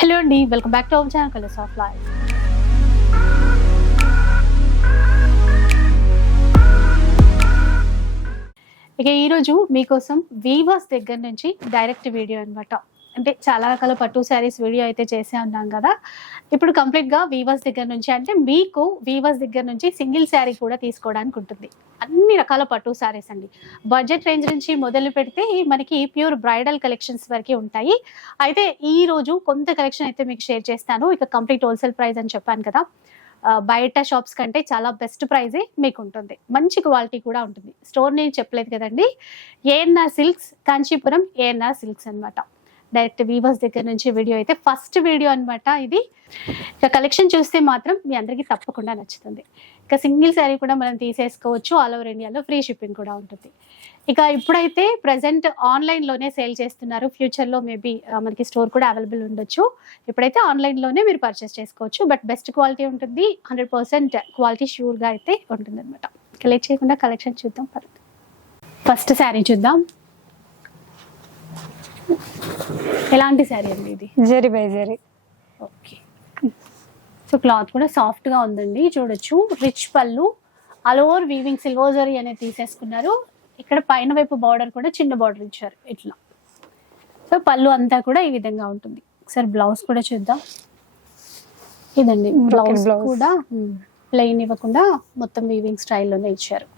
Hello అండి welcome back to our channel Colours of Life ఇక ఈరోజు మీకోసం వీవర్స్ దగ్గర నుంచి డైరెక్ట్ వీడియో అనమాట అంటే చాలా రకాల పట్టు శారీస్ వీడియో అయితే చేసే ఉన్నాం కదా. ఇప్పుడు కంప్లీట్గా వీవర్స్ దగ్గర నుంచి అంటే మీకు వీవర్స్ దగ్గర నుంచి సింగిల్ శారీ కూడా తీసుకోవడానికి ఉంటుంది. అన్ని రకాల పట్టు శారీస్ అండి. బడ్జెట్ రేంజ్ నుంచి మొదలు పెడితే మనకి ప్యూర్ బ్రైడల్ కలెక్షన్స్ వరకు ఉంటాయి. అయితే ఈ రోజు కొంత కలెక్షన్ అయితే మీకు షేర్ చేస్తాను. ఇక కంప్లీట్ హోల్సేల్ ప్రైస్ అని చెప్పాను కదా. బయట షాప్స్ కంటే చాలా బెస్ట్ ప్రైజే మీకు ఉంటుంది మంచి క్వాలిటీ కూడా ఉంటుంది. స్టోర్ నేను చెప్పలేదు కదండి. ANR Silks Kanchipuram ANR Silks అన్నమాట. డైరెక్ట్ వీవర్స్ దగ్గర నుంచి వీడియో అయితే ఫస్ట్ వీడియో అనమాట ఇది. ఇక కలెక్షన్ చూస్తే మాత్రం మీ అందరికీ తప్పకుండా నచ్చుతుంది. ఇక సింగిల్ శారీ కూడా మనం తీసేసుకోవచ్చు. ఆల్ ఓవర్ ఇండియాలో ఫ్రీ షిప్పింగ్ కూడా ఉంటుంది. ఇక ఇప్పుడైతే ప్రజెంట్ ఆన్లైన్లోనే సేల్ చేస్తున్నారు. ఫ్యూచర్లో మేబీ మనకి స్టోర్ కూడా అవైలబుల్ ఉండొచ్చు. ఇప్పుడైతే ఆన్లైన్లోనే మీరు పర్చేస్ చేసుకోవచ్చు. బట్ బెస్ట్ క్వాలిటీ ఉంటుంది. హండ్రెడ్ పర్సెంట్ క్వాలిటీ షూర్గా అయితే ఉంటుంది అనమాట కలెక్ట్ చేయకుండా కలెక్షన్ చూద్దాం ఫస్ట్ శారీ చూద్దాం. ఎలాంటి శారీ అండి ఇది? జరి బై జరి ఓకే. సో క్లాత్ కూడా సాఫ్ట్గా ఉందండి చూడొచ్చు. Rich pallu all over weaving silver zari అనేది తీసేసుకున్నారు. ఇక్కడ పైన వైపు బార్డర్ కూడా చిన్న బార్డర్ ఇచ్చారు ఇట్లా. సో పళ్ళు అంతా కూడా ఈ విధంగా ఉంటుంది. ఒకసారి బ్లౌజ్ కూడా చూద్దాం. ఇదండి బ్లౌజ్. కూడా ప్లెయిన్ ఇవ్వకుండా మొత్తం వీవింగ్ స్టైల్లోనే ఇచ్చారు.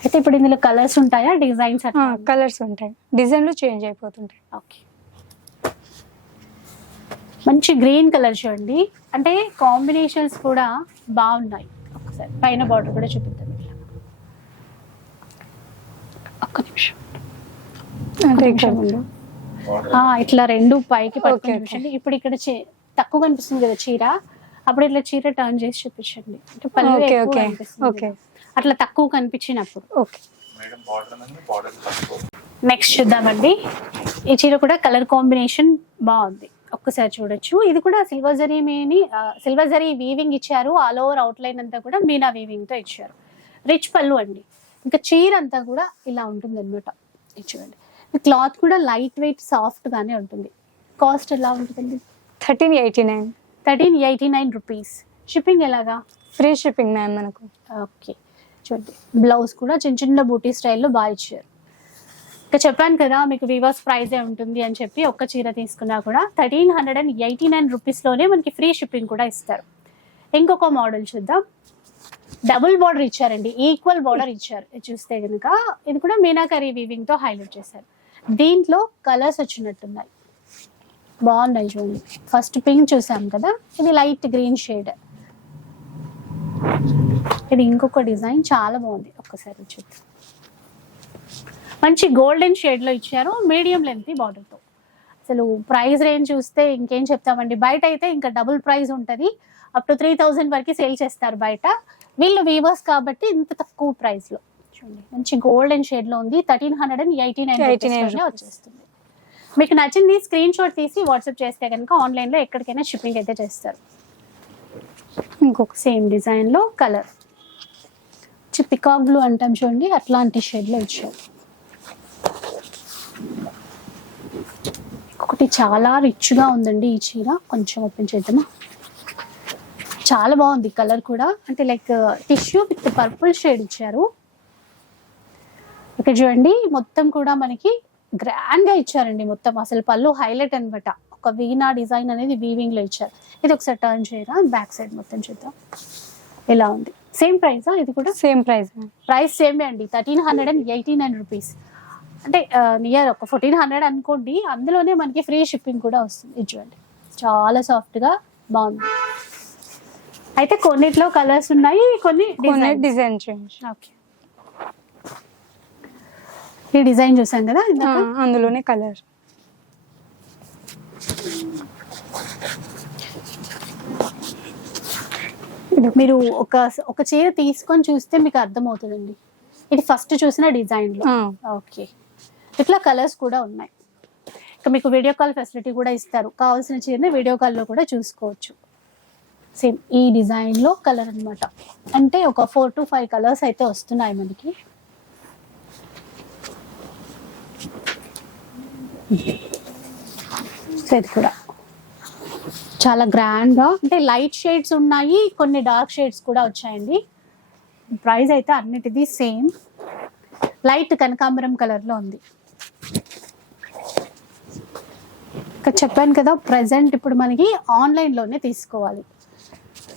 అయితే ఇప్పుడు ఇందులో కలర్స్ ఉంటాయా? డిజైన్స్ కలర్స్ ఉంటాయి. డిజైన్లు చేంజ్ అయిపోతుంటాయి. ఓకే మంచి గ్రీన్ కలర్ చూడండి. అంటే కాంబినేషన్స్ కూడా బాగున్నాయి. ఒకసారి పైన బార్డర్ కూడా చూపిద్దాం ఇట్లా. ఒక్క నిమిషం. ఇట్లా రెండు పైకి పట్టుకొని ఇప్పుడు ఇక్కడ చే- తక్కువ కనిపిస్తుంది కదా చీర. అప్పుడు ఇట్లా చీర టర్న్ చేసి చూపించండి. అంటే పళ్ళు Okay, ఎక్కువ అట్లా తక్కువ కనిపించినప్పుడు. ఓకే. నెక్స్ట్ చూద్దామండి. ఈ చీర కూడా కలర్ కాంబినేషన్ బాగుంది. ఒక్కసారి చూడొచ్చు. ఇది కూడా సిల్వర్ జరీ మీని సిల్వర్ జరీ వీవింగ్ ఇచ్చారు. ఆల్ ఓవర్ అవుట్ లైన్ అంతా కూడా మీనా వీవింగ్తో ఇచ్చారు. రిచ్ పళ్ళు అండి. ఇంకా చీర అంతా కూడా ఇలా ఉంటుంది అనమాట ఇది చూడండి. క్లాత్ కూడా లైట్ వెయిట్ సాఫ్ట్ గానే ఉంటుంది. కాస్ట్ ఎలా ఉంటుందండి? Thirteen eighty nine thirteen eighty nine rupees shipping ఎలాగా? ఫ్రీ షిప్పింగ్ మ్యామ్ మనకు. ఓకే చూడండి. బ్లౌజ్ కూడా చిన్న చిన్న బూటీ స్టైల్లో బాగా ఇచ్చారు. ఇంకా చెప్పాను కదా మీకు వివాస్ ప్రైజే ఉంటుంది అని చెప్పి ఒక్క చీర తీసుకున్నా కూడా thirteen hundred and eighty nine రూపీస్లోనే మనకి ఫ్రీ షిప్పింగ్ కూడా ఇస్తారు. ఇంకొక మోడల్ చూద్దాం. డబుల్ బార్డర్ ఇచ్చారండి ఈక్వల్ బార్డర్ ఇచ్చారు. చూస్తే కనుక ఇది కూడా మీనాకరీ వీవింగ్తో హైలైట్ చేశారు. దీంట్లో కలర్స్ వచ్చినట్టున్నాయి. బాగున్నాయి చూడండి. ఫస్ట్ పింక్ చూసాం కదా ఇది లైట్ గ్రీన్ షేడ్ ఇది ఇంకొక డిజైన్ చాలా బాగుంది. ఒక్కసారి చూద్దాం. మంచి గోల్డెన్ షేడ్లో ఇచ్చారు. మీడియం లెంత్ బార్డర్తో. అసలు ప్రైస్ రేంజ్ చూస్తే ఇంకేం చెప్తామండి. బయట అయితే ఇంకా డబుల్ ప్రైస్ ఉంటది. అప్ టు త్రీ థౌజండ్ వరకు సేల్ చేస్తారు బయట. వీళ్ళు వీవర్స్ కాబట్టి ఇంత తక్కువ ప్రైస్లో. చూడండి. మంచి గోల్డెన్ షేడ్లో ఉంది. Thirteen hundred and eighty nine 89 rupees. వచ్చేస్తుంది. మీకు నచ్చింది స్క్రీన్ షాట్ తీసి వాట్సాప్ చేస్తే కనుక ఆన్లైన్లో ఎక్కడికైనా షిప్పింగ్ అయితే చేస్తారు. ఇంకొక సేమ్ డిజైన్లో వచ్చి పికాక్ బ్లూ అంటాం చూడండి అట్లాంటి షేడ్లో ఇచ్చారు. ఒకటి చాలా రిచ్గా ఉందండి ఈ చీర. కొంచెం ఓపెన్ చేద్దామా? చాలా బాగుంది కలర్ కూడా. అంటే like tissue with purple shade ఇచ్చారు. ఇక్కడ చూడండి మొత్తం కూడా మనకి గ్రాండ్గా ఇచ్చారండి మొత్తం. అసలు పళ్ళు హైలైట్ అనమాట ఒక వీనా డిజైన్ అనేది వీవింగ్లో ఇచ్చారు. ఇది ఒకసారి టర్న్ చేయరా? బ్యాక్ సైడ్ మొత్తం చూద్దాం. ఇలా ఉంది? సేమ్ ప్రైసా ఇది కూడా? సేమ్ ప్రైస్ ప్రైస్ సేమే అండి. Thirteen hundred and eighty nine rupees అంటే నియర్ ఒక ఫోర్టీన్ హండ్రెడ్ అనుకోండి అందులోనే మనకి ఫ్రీ షిప్పింగ్ కూడా వస్తుంది. ఇది చూడండి. చాలా సాఫ్ట్గా బాగుంది. అయితే కొన్నిట్లో కలర్స్ ఉన్నాయి కొన్ని డిజైన్ చేంజ్ ఓకే ఈ డిజైన్ చూసాం కదా అందులోనే కలర్ మీరు ఒక ఒక చీర తీసుకొని చూస్తే మీకు అర్థమవుతుందండి. ఇది ఫస్ట్ చూసిన డిజైన్లో ఓకే. ఇట్లా కలర్స్ కూడా ఉన్నాయి. ఇక మీకు వీడియో కాల్ ఫెసిలిటీ కూడా ఇస్తారు. కావాల్సిన చీరని వీడియో కాల్లో కూడా చూసుకోవచ్చు. సేమ్ ఈ డిజైన్లో కలర్ అన్నమాట. అంటే ఒక ఫోర్ టు ఫైవ్ కలర్స్ అయితే వస్తున్నాయి మనకి. సో ఇది కూడా. చాలా గ్రాండ్గా అంటే లైట్ షేడ్స్ ఉన్నాయి కొన్ని డార్క్ షేడ్స్ కూడా వచ్చాయండి. ప్రైస్ అయితే అన్నిటిది సేమ్. లైట్ కనకాంబరం కలర్లో ఉంది. ఇంకా చెప్పాను కదా ప్రజెంట్ ఇప్పుడు మనకి ఆన్లైన్లోనే తీసుకోవాలి.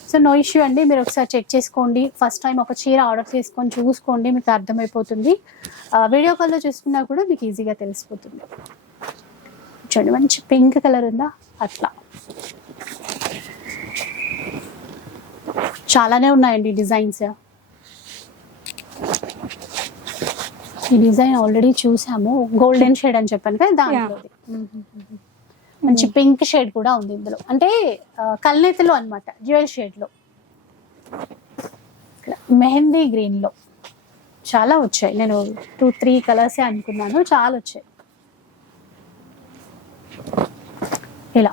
సో నో ఇష్యూ అండి మీరు ఒకసారి చెక్ చేసుకోండి. ఫస్ట్ టైం ఒక చీర ఆర్డర్ చేసుకొని చూసుకోండి మీకు అర్థమైపోతుంది. వీడియో కాల్లో చూసుకున్నా కూడా మీకు ఈజీగా తెలిసిపోతుంది. చూడండి మంచి పింక్ కలర్ ఉందా? అట్లా. చాలానే ఉన్నాయండి డిజైన్స్. ఈ డిజైన్ ఆల్రెడీ చూసాము. గోల్డెన్ షేడ్ అని చెప్పాను కదా దాంట్లో మంచి పింక్ షేడ్ కూడా ఉంది ఇందులో. అంటే కల్నేతలో అనమాట జ్యువెల్ షేడ్లో మెహందీ గ్రీన్లో చాలా వచ్చాయి. నేను టూ త్రీ కలర్సే అనుకున్నాను. చాలా వచ్చాయి. ఇలా.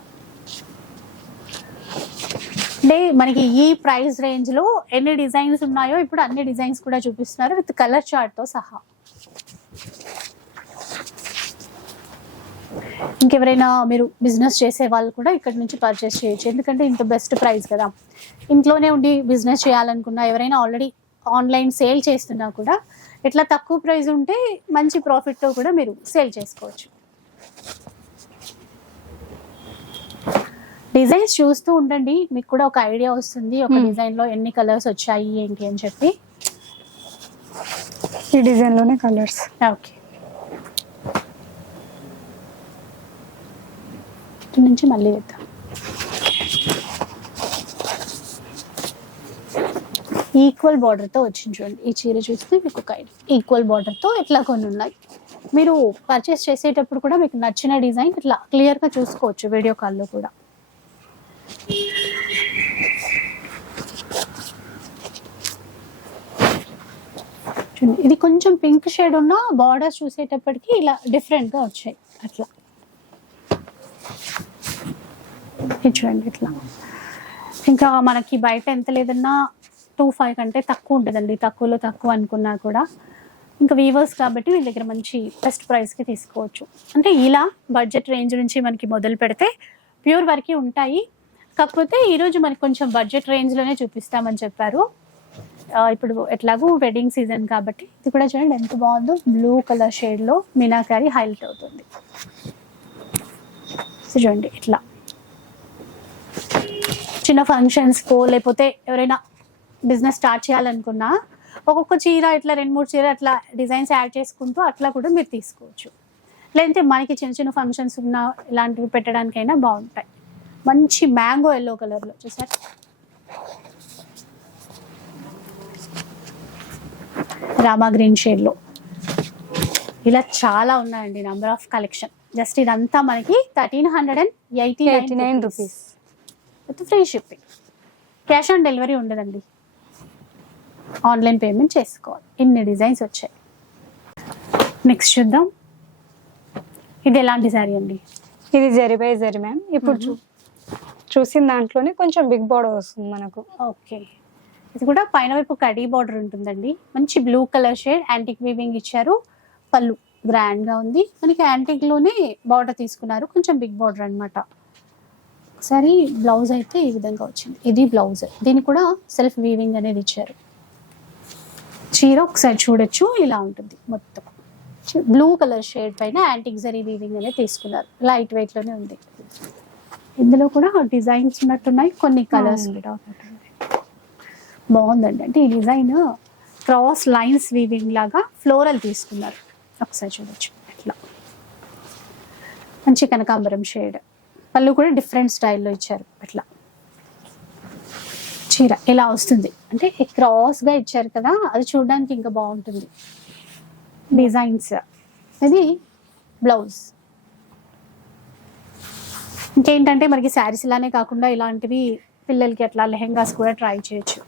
అంటే మనకి ఈ ప్రైస్ రేంజ్లో ఎన్ని డిజైన్స్ ఉన్నాయో ఇప్పుడు అన్ని డిజైన్స్ కూడా చూపిస్తున్నారు విత్ కలర్ చార్ట్తో సహా. ఇంకెవరైనా మీరు బిజినెస్ చేసే వాళ్ళు కూడా ఇక్కడ నుంచి పర్చేస్ చేయొచ్చు. ఎందుకంటే ఇంత బెస్ట్ ప్రైస్ కదా. ఇంట్లోనే ఉండి బిజినెస్ చేయాలనుకున్నా ఎవరైనా ఆల్రెడీ ఆన్లైన్ సేల్ చేస్తున్నా కూడా ఇట్లా తక్కువ ప్రైస్ ఉంటే మంచి ప్రాఫిట్తో కూడా మీరు సేల్ చేసుకోవచ్చు. డిజైన్స్ చూస్తూ ఉండండి. మీకు కూడా ఒక ఐడియా వస్తుంది. ఒక Hmm. డిజైన్లో ఎన్ని కలర్స్ వచ్చాయి ఏంటి అని చెప్పి. ఈ డిజైన్లోనే కలర్స్. ఓకే. నుంచి మళ్ళీ వేద్దాం ఈక్వల్ బార్డర్తో వచ్చింది చూడండి. ఈ చీర చూస్తే మీకు ఒక ఈక్వల్ బార్డర్తో ఇట్లా కొన్ని ఉన్నాయి. మీరు పర్చేస్ చేసేటప్పుడు కూడా మీకు నచ్చిన డిజైన్ ఇట్లా క్లియర్గా చూసుకోవచ్చు వీడియో కాల్లో కూడా. ఇది కొంచెం పింక్ షేడ్ ఉన్న బార్డర్స్ చూసేటప్పటికి ఇలా డిఫరెంట్గా వచ్చాయి. అట్లా. చూడండి ఇట్లా. ఇంకా మనకి బయట ఎంత లేదన్నా టూ ఫైవ్ కంటే తక్కువ ఉంటుందండి. తక్కువలో తక్కువ అనుకున్నా కూడా. ఇంకా వీవర్స్ కాబట్టి వీళ్ళ దగ్గర మంచి బెస్ట్ ప్రైస్కి తీసుకోవచ్చు. అంటే ఇలా బడ్జెట్ రేంజ్ నుంచి మనకి మొదలు పెడితే ప్యూర్ వరకు ఉంటాయి. కాకపోతే ఈరోజు మనకి కొంచెం బడ్జెట్ రేంజ్లోనే చూపిస్తామని చెప్పారు. ఇప్పుడు ఎట్లాగూ వెడ్డింగ్ సీజన్ కాబట్టి ఇది కూడా చూడండి ఎంత బాగుందో. బ్లూ కలర్ షేడ్లో మీనాకారి హైలైట్ అవుతుంది. చూడండి ఇట్లా. చిన్న ఫంక్షన్స్కో లేకపోతే ఎవరైనా బిజినెస్ స్టార్ట్ చేయాలనుకున్నా ఒక్కొక్క చీర ఇట్లా రెండు మూడు చీర అట్లా డిజైన్స్ యాడ్ చేసుకుంటూ అట్లా కూడా మీరు తీసుకోవచ్చు. లేదంటే మనకి చిన్న చిన్న ఫంక్షన్స్ ఉన్న ఇలాంటివి పెట్టడానికైనా బాగుంటాయి. మంచి మ్యాంగో ఎల్లో కలర్లో చూసారు? రామా గ్రీన్ షేడ్లో ఇలా చాలా ఉన్నాయండి నెంబర్ ఆఫ్ కలెక్షన్ జస్ట్ ఇదంతా మనకి thirteen hundred and eighty eighty nine rupees with free shipping cash on delivery ఉండదండి. ఆన్లైన్ పేమెంట్ చేసుకోవాలి. ఇన్ని డిజైన్స్ వచ్చాయి. నెక్స్ట్ చూద్దాం. ఇది ఎలాంటి శారీ అండి? ఇది జరి బై జరి మ్యామ్. ఇప్పుడు చూ చూసిన దాంట్లోనే కొంచెం బిగ్ బోర్డర్ వస్తుంది మనకు. ఓకే. ఇది కూడా పైన వైపు కడీ బార్డర్ ఉంటుందండి. మంచి blue colour shade antique weaving ఇచ్చారు. పళ్ళు గ్రాండ్గా ఉంది. మనకి యాంటిక్లోనే బార్డర్ తీసుకున్నారు. కొంచెం బిగ్ బార్డర్ అన్నమాట. ఒకసారి బ్లౌజ్ అయితే ఈ విధంగా వచ్చింది. ఇది బ్లౌజ్. దీన్ని కూడా సెల్ఫ్ వీవింగ్ అనేది ఇచ్చారు. చీర ఒకసారి చూడొచ్చు. ఇలా ఉంటుంది మొత్తం. బ్లూ కలర్ షేడ్ పైన యాంటిక్ జరీ వీవింగ్ అనేది తీసుకున్నారు. లైట్ వెయిట్లోనే ఉంది. ఇందులో కూడా డిజైన్స్ ఉన్నట్టున్నాయి. కొన్ని కలర్స్. కూడా బాగుందండి. అంటే ఈ డిజైన్ క్రాస్ లైన్స్ వీవింగ్ లాగా ఫ్లోరల్ తీసుకున్నారు. ఒకసారి చూడొచ్చు. ఇట్లా. మంచి కనకాంబరం షేడ్. పళ్ళు కూడా డిఫరెంట్ స్టైల్లో ఇచ్చారు. ఇట్లా. చీర ఇలా వస్తుంది? అంటే క్రాస్గా ఇచ్చారు కదా అది చూడడానికి ఇంకా బాగుంటుంది. డిజైన్స్. ఇది బ్లౌజ్. ఇంకేంటంటే మనకి శారీస్ ఇలానే కాకుండా ఇలాంటివి పిల్లలకి అట్లా లెహెంగాస్ కూడా ట్రై చేయొచ్చు.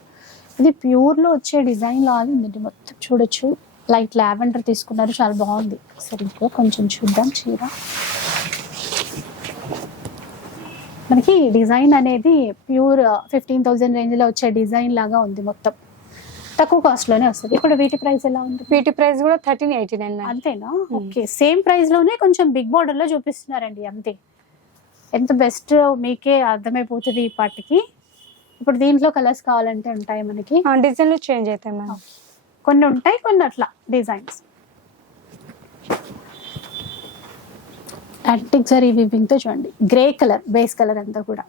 ఇది ప్యూర్లో వచ్చే డిజైన్ లాగా ఉందండి మొత్తం. చూడొచ్చు. లైట్ లావెండర్ తీసుకున్నారు. చాలా బాగుంది. సరే ఇంకో కొంచెం చూద్దాం చీర. మనకి డిజైన్ అనేది ప్యూర్ ఫిఫ్టీన్ థౌజండ్ రేంజ్లో వచ్చే డిజైన్ లాగా ఉంది మొత్తం. తక్కువ కాస్ట్లోనే వస్తుంది. ఇప్పుడు వీటి ప్రైస్ ఎలా ఉంటుంది వీటి ప్రైస్ కూడా థర్టీన్ ఎయిటీ నైన్ అంతేనా? ఓకే. సేమ్ ప్రైస్లోనే కొంచెం బిగ్ బార్డర్లో చూపిస్తున్నారండి. అంతే. ఎంత బెస్ట్ మీకే అర్థమైపోతుంది ఈ పాటికి? ఇప్పుడు దీంట్లో కలర్స్ కావాలంటే ఉంటాయి మనకి? డిజైన్లు చేంజ్ అవుతాయి మ్యామ్ కొన్ని ఉంటాయి కొన్ని అట్లా డిజైన్స్ యాంటిక్ జరీ వీవింగ్తో చూడండి. గ్రే కలర్ బేస్ కలర్ అంతా కూడా.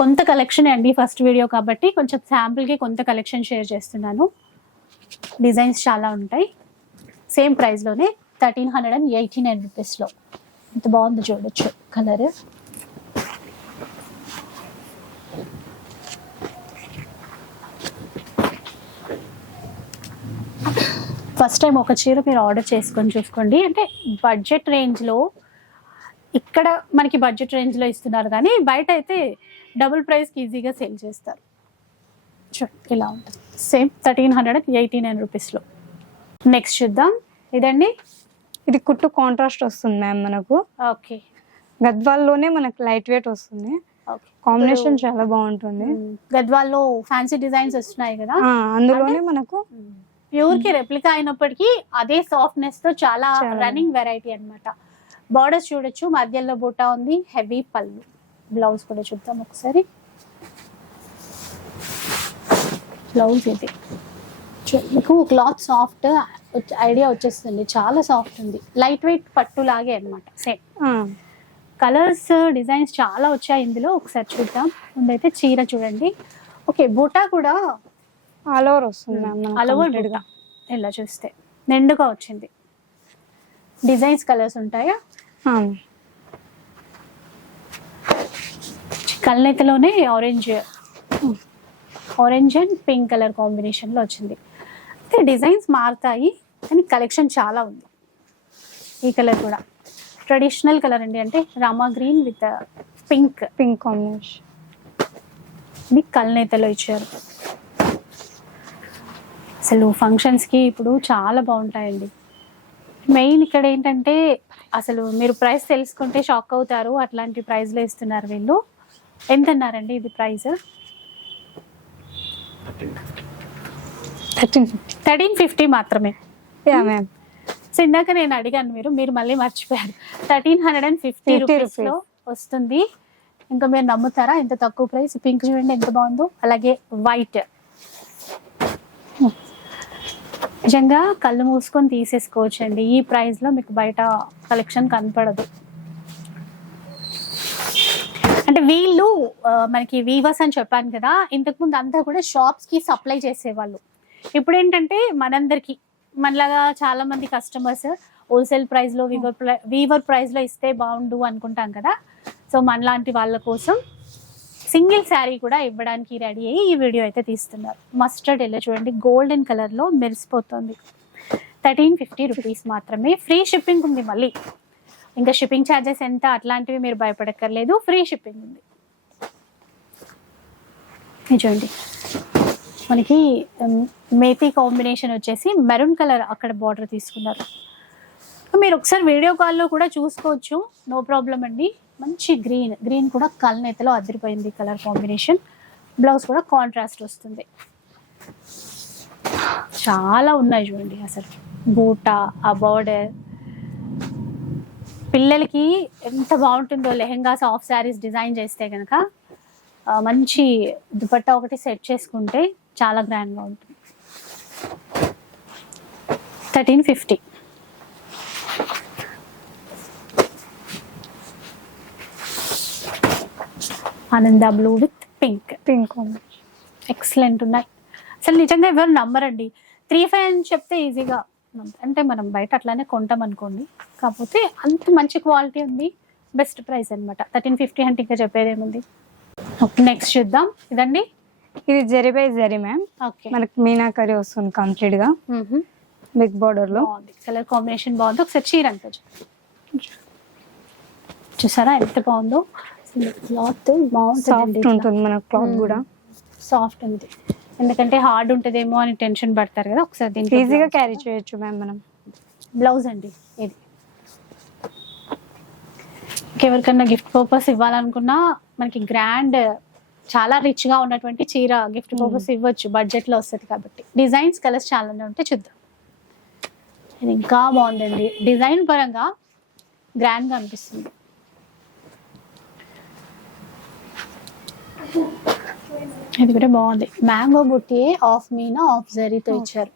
కొంత కలెక్షన్ అండి ఫస్ట్ వీడియో కాబట్టి కొంచెం శాంపుల్కి కొంత కలెక్షన్ షేర్ చేస్తున్నాను. డిజైన్స్ చాలా ఉంటాయి. Same ప్రైస్లోనే thirteen hundred and eighty nine రూపీస్లో ఎంత బాగుందో చూడొచ్చు కలర్. ఫస్ట్ టైం ఒక చీర మీరు ఆర్డర్ చేసుకొని చూసుకోండి. అంటే బడ్జెట్ రేంజ్లో ఇక్కడ మనకి బడ్జెట్ రేంజ్లో ఇస్తున్నారు కానీ బయట అయితే డబుల్ ప్రైస్కి ఈజీగా సేల్ చేస్తారు. ఇలా ఉంటుంది. Same thirteen hundred eighty nine రూపీస్లో నెక్స్ట్ చూద్దాం. ఇదండి. ఇది కుట్టు కాంట్రాస్ట్ వస్తుంది మ్యామ్ మనకు. ఓకే. గద్వాల్లోనే మనకు లైట్ వెయిట్ వస్తుంది. కాంబినేషన్ చాలా బాగుంటుంది. గద్వాల్లో ఫ్యాన్సీ డిజైన్స్ వస్తున్నాయి కదా. అందులోనే మనకు ప్యూర్కి రెప్లికా అయినప్పటికీ అదే సాఫ్ట్నెస్తో చాలా. రన్నింగ్ వెరైటీ అన్నమాట. బార్డర్స్ చూడొచ్చు మధ్యలో బూటా ఉంది హెవీ పళ్ళు. బ్లౌజ్ కూడా చూద్దాం ఒకసారి. బ్లౌజ్ ఇది. మీకు క్లాత్ సాఫ్ట్ ఐడియా వచ్చేస్తుంది. చాలా సాఫ్ట్ ఉంది. లైట్ వెయిట్ పట్టు లాగే అనమాట సేమ్ కలర్స్ డిజైన్స్ చాలా వచ్చాయి ఇందులో. ఒకసారి చూద్దాం. ముందైతే చీర చూడండి. ఓకే బూటా కూడా ఆల్ ఓవర్ వస్తుంది ఆల్ ఓవర్. ఇలా చూస్తే. నిండుగా వచ్చింది. డిజైన్స్ కలర్స్ ఉంటాయా? ఆ, కల్నెతలోనే orange orange and pink colour కాంబినేషన్లో వచ్చింది. అయితే డిజైన్స్ మారుతాయి కానీ కలెక్షన్ చాలా ఉంది. ఈ కలర్ కూడా. ట్రెడిషనల్ కలర్ అండి. అంటే Rama green with pink. Pink combination. ఇది కల్నేతలో ఇచ్చారు. అసలు ఫంక్షన్స్కి ఇప్పుడు చాలా బాగుంటాయండి. మెయిన్ ఇక్కడ ఏంటంటే అసలు మీరు ప్రైస్ తెలుసుకుంటే షాక్ అవుతారు. అట్లాంటి ప్రైస్లో ఇస్తున్నారు వీళ్ళు. ఎంత అన్నారండి ఇది ప్రైస్? థర్టీన్ థర్టీన్ ఫిఫ్టీ మాత్రమే. యా మ్యామ్ సో ఇందాక నేను అడిగాను మీరు మీరు మళ్ళీ మర్చిపోయారు. థర్టీన్ హండ్రెడ్ అండ్ ఫిఫ్టీ 50 రూపీస్లో వస్తుంది. ఇంకా మీరు నమ్ముతారా? ఎంత తక్కువ ప్రైస్ పింక్ చూడండి ఎంత బాగుందో? అలాగే వైట్ నిజంగా కళ్ళు మూసుకొని తీసేసుకోవచ్చు అండి ఈ ప్రైస్లో మీకు బయట కలెక్షన్ కనపడదు. అంటే వీళ్ళు మనకి వీవర్స్ అని చెప్పాను కదా ఇంతకుముందు అంతా కూడా షాప్స్కి సప్లై చేసేవాళ్ళు. ఇప్పుడు ఏంటంటే మనందరికి మనలాగా చాలా మంది కస్టమర్స్ హోల్సేల్ ప్రైస్లో వీవర్ వీవర్ ప్రైస్లో ఇస్తే బాగుండు అనుకుంటాం కదా. సో మనలాంటి వాళ్ళ కోసం సింగిల్ శారీ కూడా ఇవ్వడానికి రెడీ అయ్యి ఈ వీడియో అయితే తీస్తున్నారు. మస్టర్డ్ ఎల్లో చూడండి గోల్డెన్ కలర్లో మెరిసిపోతుంది. థర్టీన్ ఫిఫ్టీ రూపీస్ మాత్రమే. ఫ్రీ షిప్పింగ్ ఉంది మళ్ళీ. ఇంకా షిప్పింగ్ ఛార్జెస్ ఎంత అట్లాంటివి మీరు భయపడక్కర్లేదు. ఫ్రీ షిప్పింగ్ ఉంది. చూడండి. మనకి మేతి కాంబినేషన్ వచ్చేసి మెరూన్ కలర్ అక్కడ బార్డర్ తీసుకున్నారు. మీరు ఒకసారి వీడియో కాల్లో కూడా చూసుకోవచ్చు. నో ప్రాబ్లం అండి. మంచి గ్రీన్ గ్రీన్ కూడా కల్నేతలో అదిరిపోయింది కలర్ కాంబినేషన్. బ్లౌజ్ కూడా కాంట్రాస్ట్ వస్తుంది. చాలా ఉన్నాయి చూడండి అసలు. బూటా ఆ బార్డర్ పిల్లలకి ఎంత బాగుంటుందో లెహెంగా సాఫ్ట్ శారీస్ డిజైన్ చేస్తే కనుక మంచి దుపట్టా ఒకటి సెట్ చేసుకుంటే చాలా గ్రాండ్గా ఉంటుంది. Thirteen fifty. ఆనంద blue with pink. Pink combination excellent ఉన్నాయి అసలు నిజంగా ఎవరు నమ్మరండి. త్రీ ఫైవ్ అని చెప్తే ఈజీగా అంటే మనం బయట అట్లానే కొంటాం అనుకోండి. కాకపోతే అంత మంచి క్వాలిటీ ఉంది. బెస్ట్ ప్రైస్ అన్నమాట. థర్టీన్ ఫిఫ్టీ అంటే ఇంకా చెప్పేది ఏముంది నెక్స్ట్ చూద్దాం. ఇదండి. ఇది zari by zari ma'am. Okay. మనకి మీనాకరి వస్తుంది కంప్లీట్గా బిగ్ బార్డర్లో కలర్ కాంబినేషన్ బాగుంది. ఒకసారి చీర అంత చూసారా ఎంత బాగుందో? క్లాత్ బాగుంటుంది ఉంటుంది మనకు క్లాత్. కూడా. సాఫ్ట్ ఉంది. ఎందుకంటే హార్డ్ ఉంటుందేమో అని టెన్షన్ పడతారు కదా ఒకసారి దీనికి ఈజీగా క్యారీ చేయొచ్చు మ్యామ్ మనం. బ్లౌజ్ అండి ఇది. ఇంకెవరికన్నా గిఫ్ట్ పర్పస్ ఇవ్వాలనుకున్నా మనకి గ్రాండ్ చాలా రిచ్గా ఉన్నటువంటి చీర గిఫ్ట్ పర్పస్ ఇవ్వచ్చు బడ్జెట్లో వస్తుంది కాబట్టి. డిజైన్స్ కలర్స్ చాలానే ఉంటే చూద్దాం. ఇది ఇంకా బాగుందండి. డిజైన్ పరంగా గ్రాండ్గా అనిపిస్తుంది. ఇది కూడా బాగుంది. మ్యాంగో బుట్టి ఆఫ్ మీనా ఆఫ్ జరీతో ఇచ్చారు.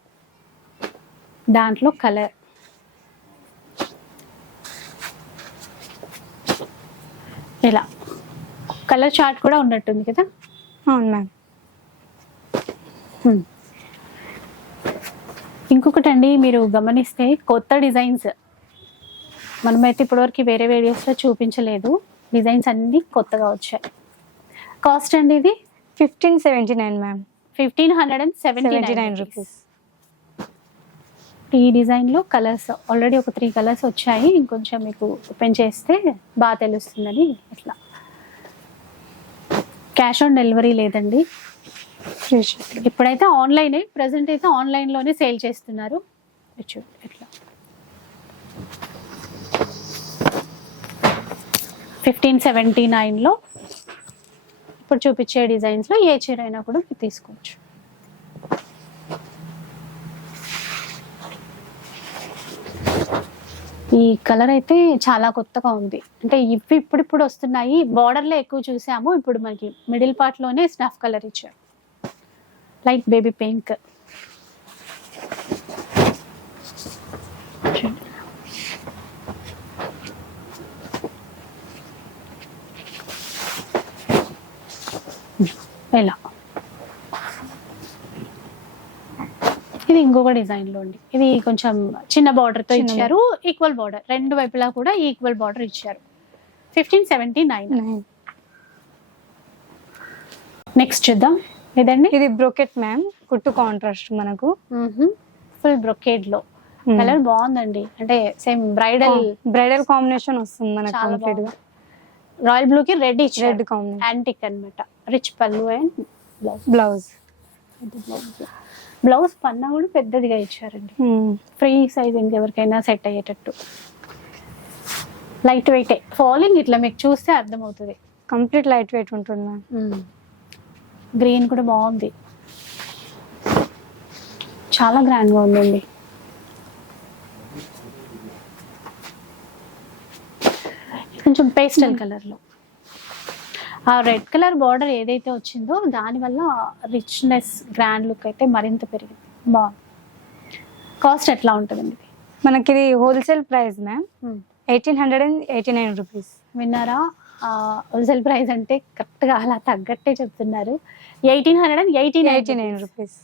దాంట్లో కలర్ ఇలా. కలర్ చార్ట్ కూడా ఉన్నట్టుంది కదా? అవును మ్యామ్. ఇంకొకటి అండి మీరు గమనిస్తే కొత్త డిజైన్స్. మనమైతే ఇప్పటివరకు వేరే వీడియోస్లో చూపించలేదు. డిజైన్స్ అన్నీ కొత్తగా వచ్చాయి. కాస్ట్ అండి ఇది? Fifteen seventy nine ma'am. Fifteen hundred and seventy nine rupees. ఈ డిజైన్లో కలర్స్ ఆల్రెడీ ఒక త్రీ కలర్స్ వచ్చాయి. ఇంకొంచెం మీకు ఓపెన్ చేస్తే బాగా తెలుస్తుందని ఇట్లా. క్యాష్ ఆన్ డెలివరీ లేదండి. ఇప్పుడైతే ఆన్లైనే ప్రజెంట్ అయితే ఆన్లైన్లోనే సేల్ చేస్తున్నారు. ఇట్లా ఫిఫ్టీన్ సెవెంటీ నైన్లో ఇప్పుడు చూపించే డిజైన్స్లో ఏ చీర అయినా కూడా మీరు తీసుకోవచ్చు. ఈ కలర్ అయితే చాలా కొత్తగా ఉంది. అంటే ఇవి ఇప్పుడిప్పుడు వస్తున్నాయి. బార్డర్లో ఎక్కువ చూసాము. ఇప్పుడు మనకి మిడిల్ పార్ట్లోనే స్నఫ్ కలర్ ఇచ్చారు. Light baby pink. ఎలా ఇది ఇంకొక డిజైన్లో అండి ఇది కొంచెం చిన్న బార్డర్తో ఇచ్చారు. ఈక్వల్ బార్డర్ రెండు వైపులా కూడా ఈక్వల్ బార్డర్ ఇచ్చారు. ఫిఫ్టీన్ సెవెంటీ నైన్ నెక్స్ట్ చూద్దాం. ఇదండి ఇది బ్రోకెట్ మ్యామ్ కుట్టు కాంట్రాస్ట్ మనకు. ఫుల్ బ్రొకేడ్లో. కలర్ బాగుందండి. అంటే సేమ్ బ్రైడల్ బ్రైడల్ కాంబినేషన్ వస్తుంది మనకు కంప్లీట్గా రాయల్ బ్లూ కి రెడ్ ఇచ్చారు. రెడ్ కాంబినేషన్ యాంటిక్ అన్నమాట. రిచ్ పళ్ళు అండ్ బ్లౌజ్ బ్లౌజ్ పన్నా కూడా పెద్దదిగా ఇచ్చారండి. ఫ్రీ సైజ్ ఇంకెవరికైనా సెట్ అయ్యేటట్టు. లైట్ వెయిట్ ఫాలింగ్ ఇట్లా మీకు చూస్తే అర్థమవుతుంది. కంప్లీట్ లైట్ వెయిట్ ఉంటుంది మ్యామ్ గ్రీన్ కూడా బాగుంది. చాలా గ్రాండ్గా ఉందండి. కొంచెం పేస్టల్ కలర్లో ఆ రెడ్ కలర్ బార్డర్ ఏదైతే వచ్చిందో దానివల్ల రిచ్నెస్ గ్రాండ్ లుక్ అయితే మరింత పెరిగింది. బాగుంది. కాస్ట్ ఎట్లా ఉంటుందండి మనకి ఇది wholesale price ma'am eighteen hundred and eighty nine rupees విన్నారా? హోల్సేల్ ప్రైస్ అంటే కరెక్ట్గా అలా తగ్గట్టే చెప్తున్నారు. Eighteen hundred and eighteen eighty nine rupees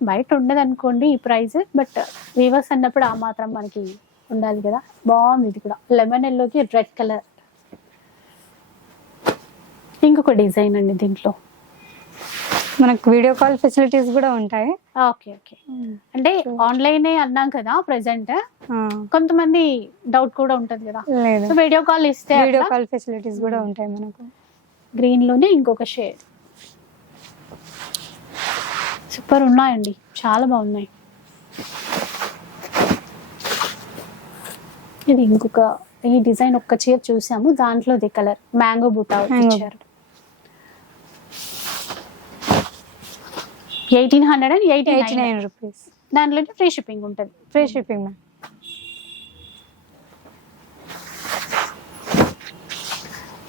బయట ఉండదు అనుకోండి ఈ ప్రైస్ బట్ వీవర్స్ అన్నప్పుడు ఆ మాత్రం మనకి ఉండాలి కదా. బాగుంది ఇది కూడా. లెమన్ ఎల్లోకి రెడ్ కలర్ ఇంకొక డిజైన్ అండి దీంట్లో. మనకు వీడియో కాల్ ఫెసిలిటీస్ కూడా ఉంటాయి. Okay okay. అంటే ఆన్లైనే అన్నాం కదా ప్రెసెంట్ కొంతమంది డౌట్ కూడా ఉంటది కదా. సో వీడియో కాల్ ఇస్తే వీడియో కాల్ ఫెసిలిటీస్ కూడా ఉంటాయి మనకు. గ్రీన్లోనే ఇంకొక షేడ్. సూపర్ ఉన్నాయండి. చాలా బాగున్నాయి. ఇది ఇంకొక ఈ డిజైన్ ఒక్క చీర చూసాము. దాంట్లో ది కలర్. మ్యాంగో బూటా. ఇచ్చారు. Eighteen hundred and eighty eighty nine rupees దాంట్లో ఫ్రీ షిప్పింగ్ ఉంటుంది. Free shipping ma'am.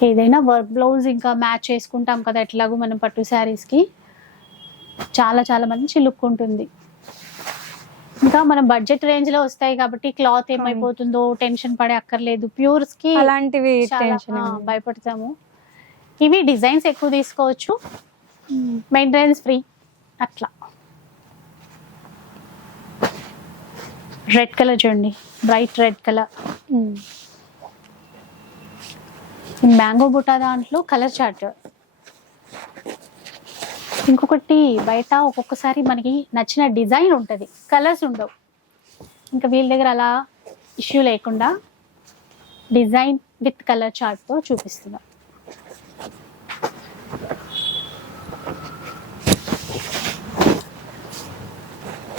ఏదైనా వర్క్ బ్లౌజ్ ఇంకా మ్యాచ్ చేసుకుంటాం కదా ఎట్లాగో మనం పట్టు శారీస్కి చాలా చాలా మంచి లుక్ ఉంటుంది. ఇంకా మనం బడ్జెట్ రేంజ్లో వస్తాయి కాబట్టి క్లాత్ ఏమైపోతుందో టెన్షన్ పడే అక్కర్లేదు. ప్యూర్స్కి అలాంటివి టెన్షన్ భయపడతాము. ఇవి డిజైన్స్ ఎక్కువ తీసుకోవచ్చు. Maintenance free. అట్లా. రెడ్ కలర్ చూడండి. బ్రైట్ రెడ్ కలర్ మ్యాంగో బుటా దాంట్లో కలర్ చార్ట్ ఇంకొకటి బయట ఒక్కొక్కసారి మనకి నచ్చిన డిజైన్ ఉంటుంది. కలర్స్ ఉండవు. ఇంకా వీళ్ళ దగ్గర అలా ఇష్యూ లేకుండా డిజైన్ విత్ కలర్ చార్ట్తో చూపిస్తున్నాం.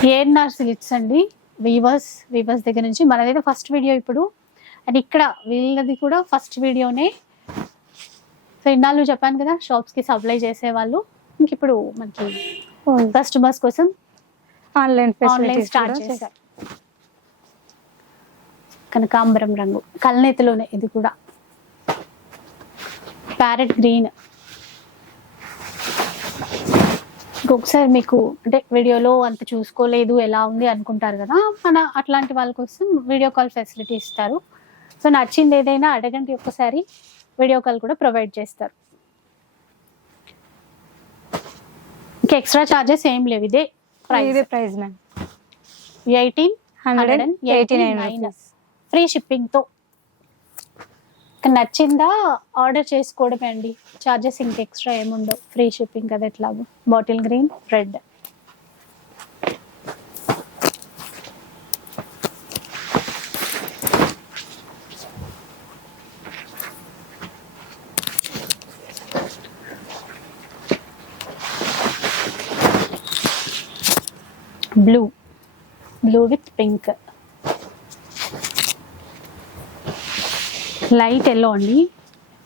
ఏఎన్ఆర్ సిలిట్స్ అండి. వీవర్స్ వీవర్స్ దగ్గర నుంచి మనదైతే ఫస్ట్ వీడియో ఇప్పుడు. అండ్ ఇక్కడ వీళ్ళది కూడా ఫస్ట్ వీడియోనే సో ఇన్నాళ్ళు చెప్పాను కదా షాప్స్కి సప్లై చేసేవాళ్ళు. ఇంక ఇప్పుడు మనకి కస్టమర్స్ కోసం ఆన్లైన్ ఆన్లైన్ స్టార్ట్ చేశారు. కనకాంబరం రంగు కల్నేతిలోనే ఇది కూడా. ప్యారెట్ గ్రీన్ ఇంకొకసారి మీకు అంటే వీడియోలో అంత చూసుకోలేదు ఎలా ఉంది అనుకుంటారు కదా మన అట్లాంటి వాళ్ళ కోసం వీడియో కాల్ ఫెసిలిటీ ఇస్తారు. సో నచ్చింది ఏదైనా అడగండి ఒక్కసారి వీడియో కాల్ కూడా ప్రొవైడ్ చేస్తారు. ఇంకా ఎక్స్ట్రా చార్జెస్ ఏం లేవు ఇదే ఇదే price ma'am eighteen hundred and eighty nine free షిప్పింగ్తో నచ్చిందా ఆర్డర్ చేసుకోవడమే అండి. చార్జెస్ ఇంక ఎక్స్ట్రా ఏముండవు. ఫ్రీ షిప్పింగ్ కదా ఎట్లాగో. Bottle green red blue blue with pink light yellow అండి.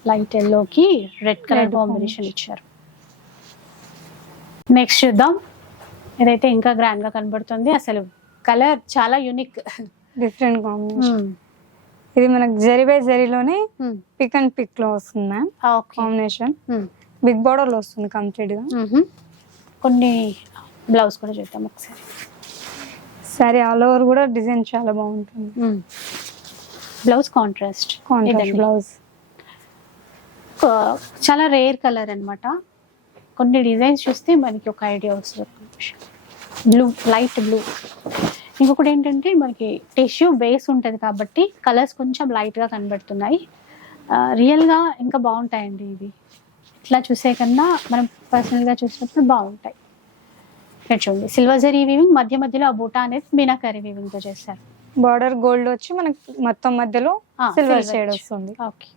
లైట్ ఎల్లోకి రెడ్ కలర్ కాంబినేషన్ ఇచ్చారు. నెక్స్ట్ చూద్దాం. ఇదైతే ఇంకా గ్రాండ్గా కనబడుతుంది. అసలు కలర్ చాలా యూనిక్. డిఫరెంట్ కాంబినేషన్ ఇది మనకు జరీ బై జరీలోనే పిక్ అండ్ పిక్లో వస్తుంది మ్యామ్ కాంబినేషన్ బిగ్ బార్డర్లో వస్తుంది కంప్లీట్గా కొన్ని బ్లౌజ్ కూడా చూద్దాం ఒకసారి. సారీ ఆల్ ఓవర్ కూడా డిజైన్ చాలా బాగుంటుంది. బ్లౌజ్ కాంట్రాస్ట్ కాంట్రాస్ట్ బ్లౌజ్ చాలా రేర్ కలర్ అన్నమాట. కొన్ని డిజైన్స్ చూస్తే మనకి ఒక ఐడియా వస్తుంది. బ్లూ లైట్ బ్లూ ఇంకొకటి ఏంటంటే మనకి టిష్యూ బేస్ ఉంటుంది కాబట్టి కలర్స్ కొంచెం లైట్గా కనబడుతున్నాయి. రియల్గా ఇంకా బాగుంటాయండి ఇవి. ఇట్లా చూసే కన్నా మనం పర్సనల్గా చూసినప్పుడు బాగుంటాయి. ఇక్కడ చూడండి. సిల్వర్ జరీ వీవింగ్ మధ్య మధ్యలో ఆ బూటా అనేది మీనాకరీ వీవింగ్తో చేస్తారు. బార్డర్ గోల్డ్ వచ్చి మనకి మొత్తం మధ్యలో సిల్వర్ షేడ్. వస్తుంది. ఓకే.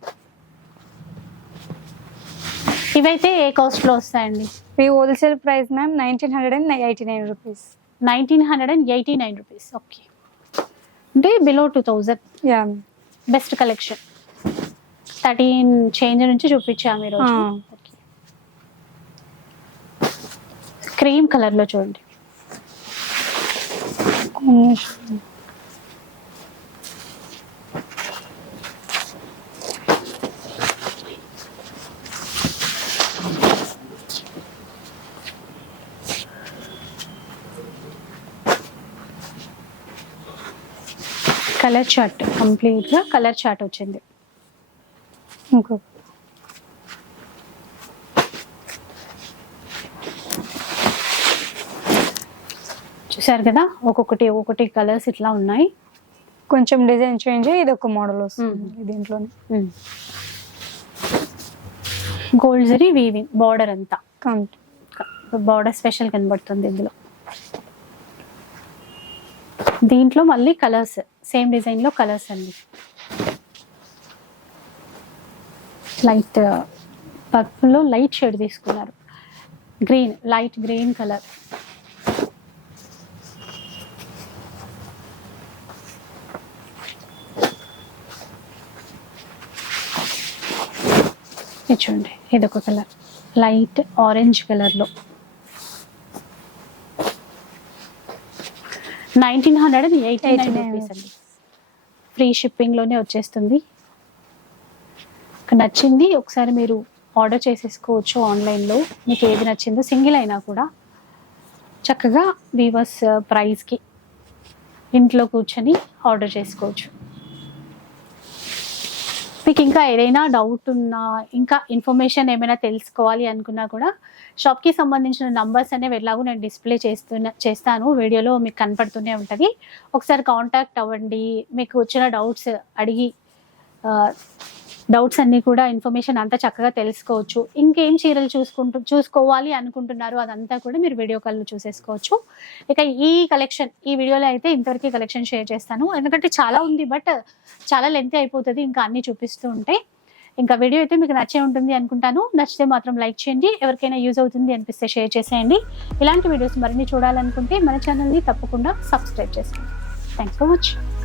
ఇవైతే ఏ కాస్ట్లో వస్తాయండి? ఈ wholesale price ma'am nineteen hundred and eighty nine rupees nineteen hundred and eighty nine rupees okay అంటే below two thousand yeah best collection thirteen change నుంచి చూపించాము ఆ. క్రీమ్ కలర్లో చూడండి. కలర్ చార్ట్ కంప్లీట్గా కలర్ చార్ట్ వచ్చింది. ఇంకొక చూసారు కదా? ఒక్కొక్కటి ఒక్కొక్కటి కలర్స్ ఇట్లా ఉన్నాయి. కొంచెం డిజైన్ చేంజ్ ఇది ఒక మోడల్ వస్తుంది దీంట్లోనే గోల్డ్ జరీ వీవింగ్ బార్డర్ అంతా. బార్డర్ స్పెషల్ కనబడుతుంది ఇందులో. దీంట్లో మళ్ళీ కలర్స్ సేమ్ డిజైన్లో కలర్స్ అండి. లైట్ పర్పుల్లో లైట్ షేడ్ తీసుకున్నారు. Green light green colour. చూడండి ఇది ఒక కలర్. లైట్ ఆరెంజ్ కలర్లో. Nineteen hundred and eighty nine 89 rupees అండి. ఫ్రీ షిప్పింగ్లోనే వచ్చేస్తుంది. నచ్చింది ఒకసారి మీరు ఆర్డర్ చేసేసుకోవచ్చు ఆన్లైన్లో మీకు ఏది నచ్చిందో సింగిల్ అయినా కూడా. చక్కగా వీవర్స్ ప్రైస్కి ఇంట్లో కూర్చొని ఆర్డర్ చేసుకోవచ్చు. మీకు ఇంకా ఏదైనా డౌట్ ఉన్నా ఇంకా ఇన్ఫర్మేషన్ ఏమైనా తెలుసుకోవాలి అనుకున్నా కూడా షాప్కి సంబంధించిన నంబర్స్ అనేవి ఎలాగో నేను డిస్ప్లే చేస్తున్నా చేస్తాను. వీడియోలో మీకు కనపడుతూనే ఉంటుంది. ఒకసారి కాంటాక్ట్ అవ్వండి. మీకు వచ్చిన డౌట్స్ అడిగి డౌట్స్ అన్నీ కూడా ఇన్ఫర్మేషన్ అంతా చక్కగా తెలుసుకోవచ్చు. ఇంకేం చీరలు చూసుకుంటూ చూసుకోవాలి అనుకుంటున్నారు అదంతా కూడా మీరు వీడియో కాల్లో చూసేసుకోవచ్చు. ఇక ఈ కలెక్షన్ ఈ వీడియోలో అయితే ఇంతవరకు కలెక్షన్ షేర్ చేస్తాను. ఎందుకంటే చాలా ఉంది బట్ చాలా లెంత్ అయిపోతుంది. ఇంకా అన్ని చూపిస్తూ ఉంటే ఇంకా వీడియో అయితే మీకు నచ్చే ఉంటుంది అనుకుంటాను. నచ్చితే మాత్రం లైక్ చేయండి. ఎవరికైనా యూజ్ అవుతుంది అనిపిస్తే షేర్ చేసేయండి. ఇలాంటి వీడియోస్ మరిన్ని చూడాలనుకుంటే మన ఛానల్ని తప్పకుండా సబ్స్క్రైబ్ చేసుకోండి. Thanks for watching